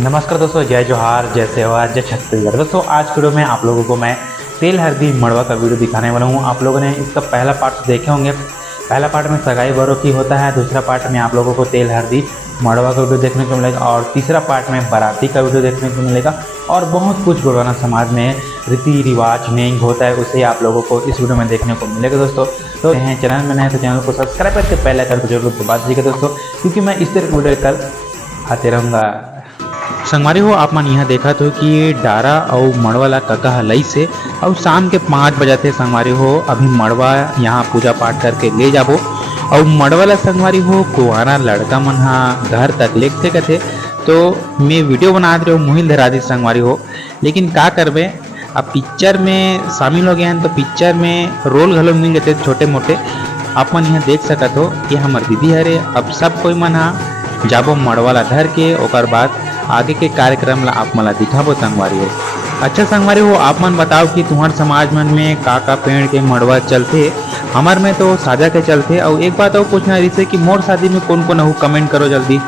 नमस्कार दोस्तों, जय जोहार, जय सेवा, जय छत्तीसगढ़। दोस्तों आज की वीडियो में आप लोगों को मैं तेल हल्दी मड़वा का वीडियो दिखाने वाला हूँ। आप लोगों ने इसका पहला पार्ट देखे होंगे। पहला पार्ट में सगाई बरों की होता है, दूसरा पार्ट में आप लोगों को तेल हल्दी मड़वा का वीडियो देखने को मिलेगा और तीसरा पार्ट में बाराती का वीडियो देखने को मिलेगा। और बहुत कुछ गोंडवाना समाज में रीति रिवाज नेंग होता है, उसे आप लोगों को इस वीडियो में देखने को मिलेगा। दोस्तों तो चैनल में नए तो चैनल को सब्सक्राइब करके पहले आइकन को जरूर दबा दीजिएगा दोस्तों, क्योंकि मैं इस तरह वीडियो कल आते रहूँगा। संगवारी हो आप मन यहाँ देखा तो कि डारा और मड़वा ला कका हलई से और शाम के 5 बजे थे। संगवारी हो अभी मड़वा यहाँ पूजा पाठ करके ले जाबो और मड़वा ला संगवारी हो कुआरा लड़का मन हा घर तक लेते कथे। तो मैं वीडियो बना रहे हो मुहिल धरा दी संगवारी हो, लेकिन का करबे अब पिक्चर में शामिल हो गए हैं तो पिक्चर में रोल घलो मिल जाते छोटे मोटे। आप मन यहाँ देख सकत हो कि हमार दीदी हरे अब सब कोई मन हा जाबो मड़वा ला धर के, ओकर बाद आगे के कार्यक्रम ला आप मला दिखाबो संगवारी हो। अच्छा संगवारी हो आप मन बताओ कि तुम्हार समाज मन में का पेड़ के मड़वा चलते। हमार में तो साजा के चलते। और एक बात और पूछना रही कि मोर शादी में कौन कौन हो, कमेंट करो जल्दी।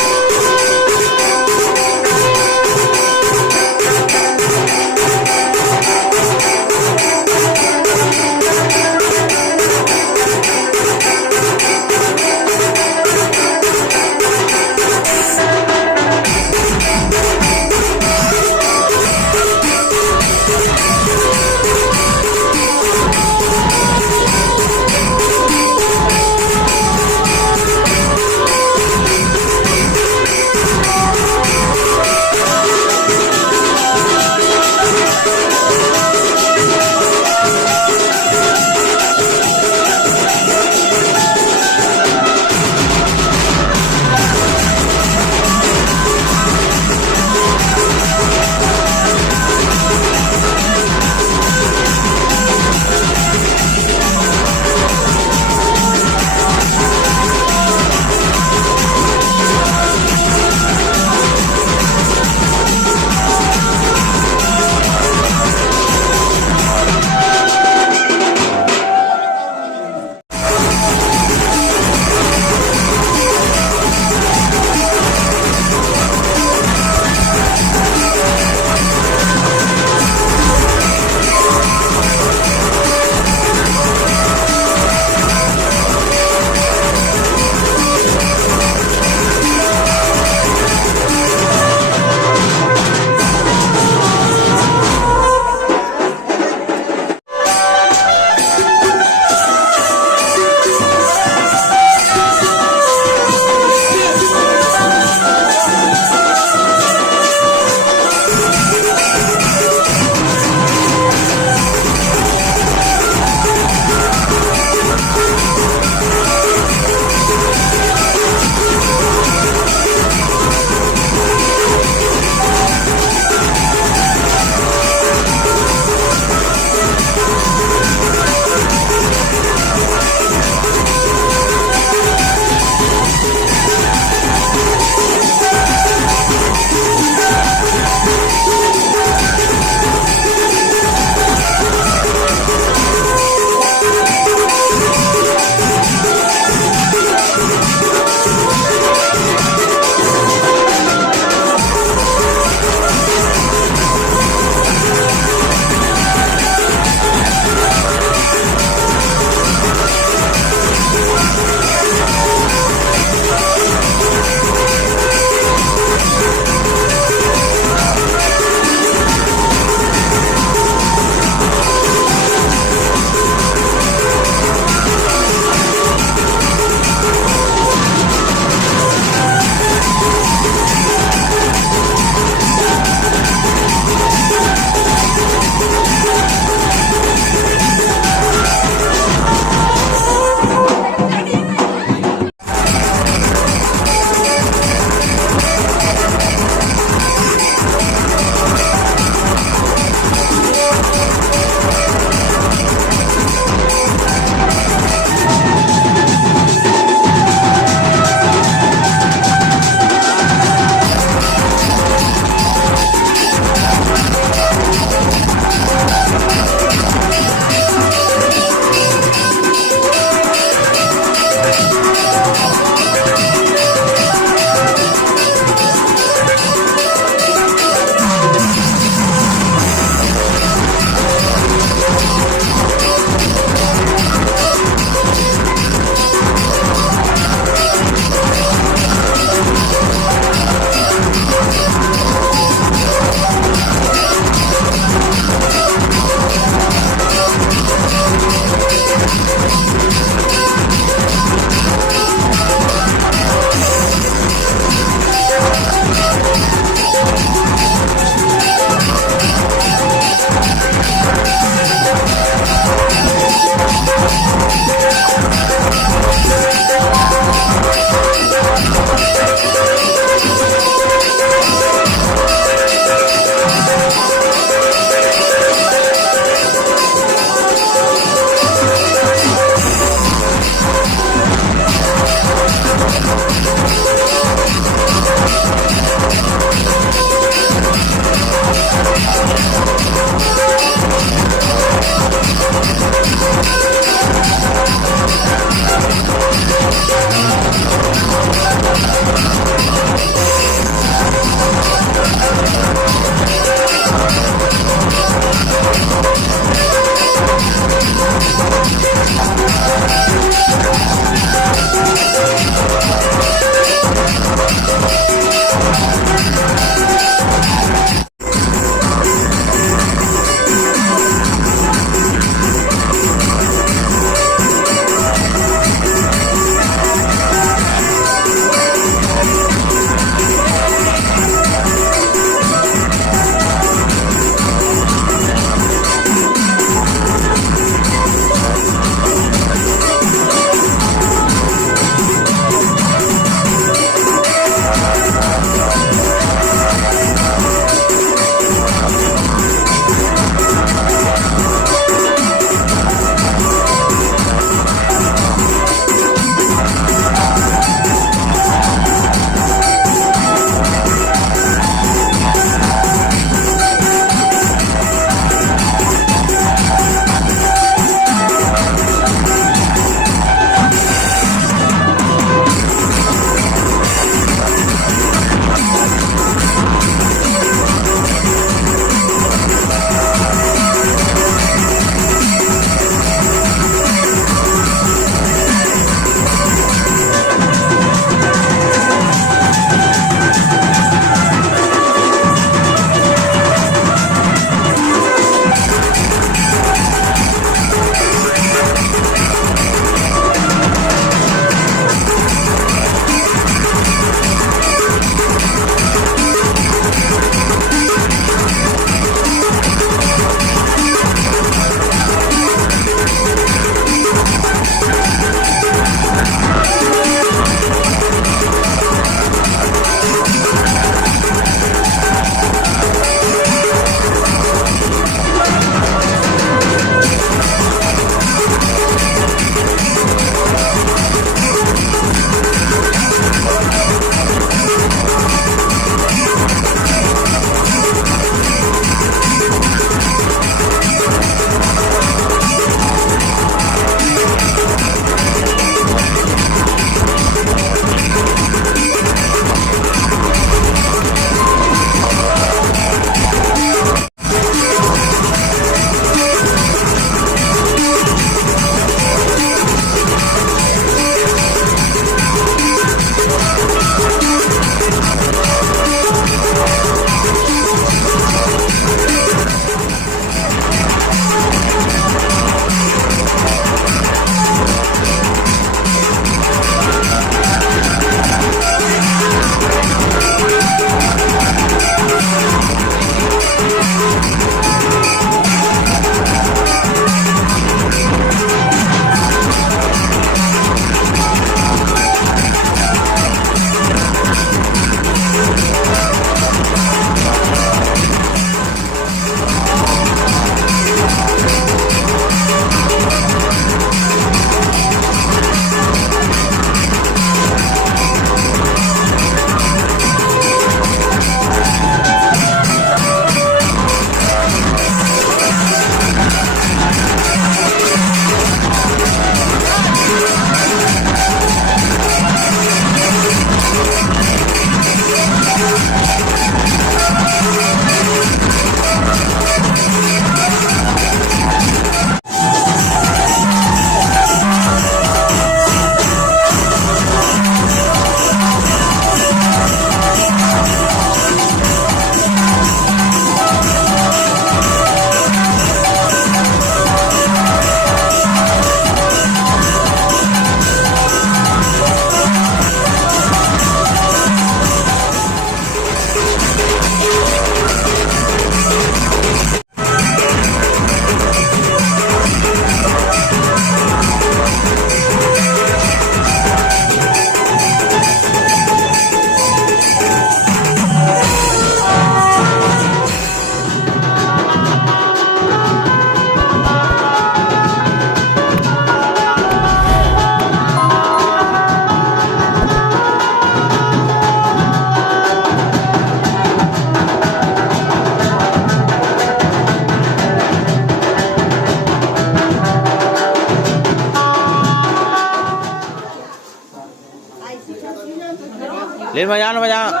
फिर बजाना बजाना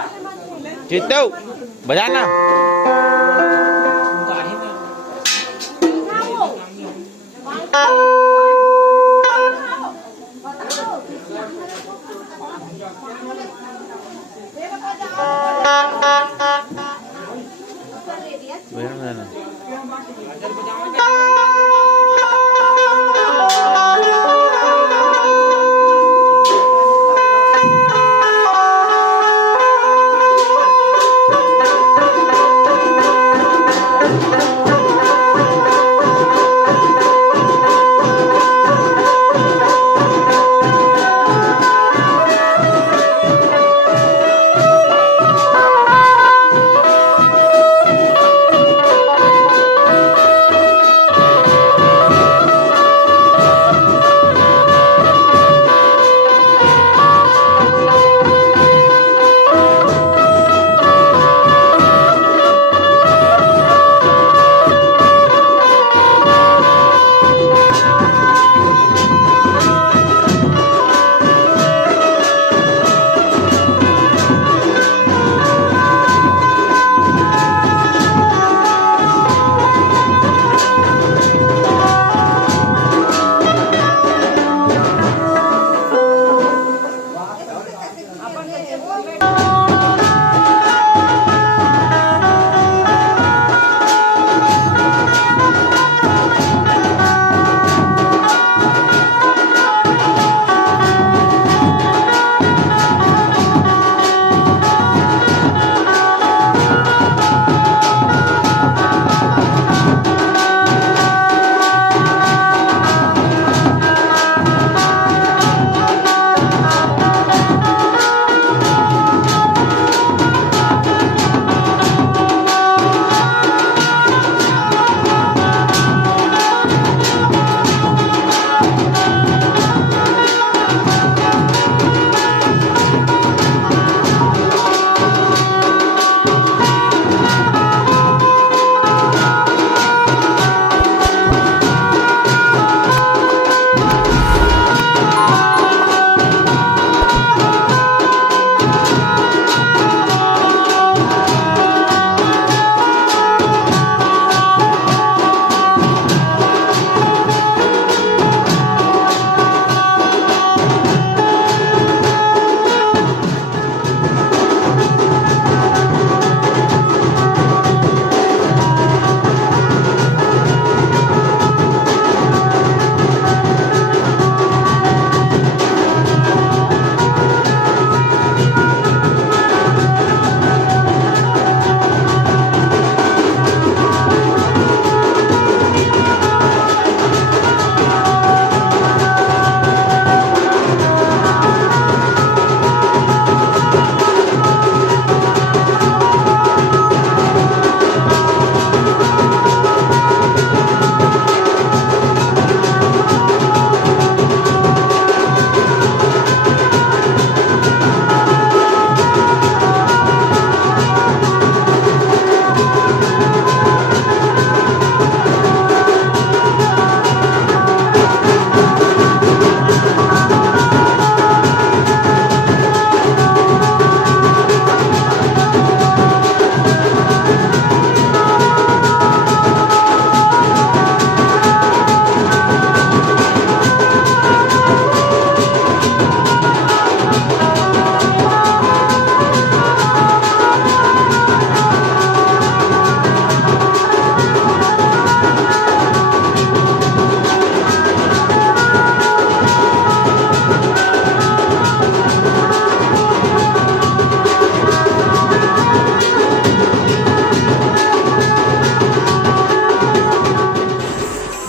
जीतो बजाना। बजाना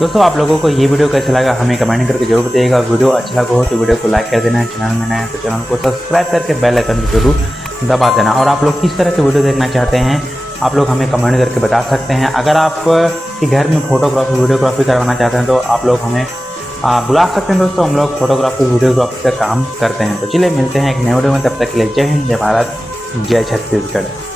दोस्तों आप लोगों को ये वीडियो कैसा लगा हमें कमेंट करके जरूर बताइएगा। वीडियो अच्छा लगा हो तो वीडियो को लाइक कर देना, चैनल में नया है तो चैनल को सब्सक्राइब करके बेल आइकन को जरूर दबा देना। और आप लोग किस तरह के वीडियो देखना चाहते हैं आप लोग हमें कमेंट करके बता सकते हैं। अगर आप के घर में फोटोग्राफी वीडियोग्राफी करवाना चाहते हैं तो आप लोग हमें बुला सकते हैं। दोस्तों हम लोग फोटोग्राफी वीडियोग्राफी का काम करते हैं। तो चलिए मिलते हैं एक नए वीडियो में, तब तक के लिए जय हिंद, जय भारत, जय छत्तीसगढ़।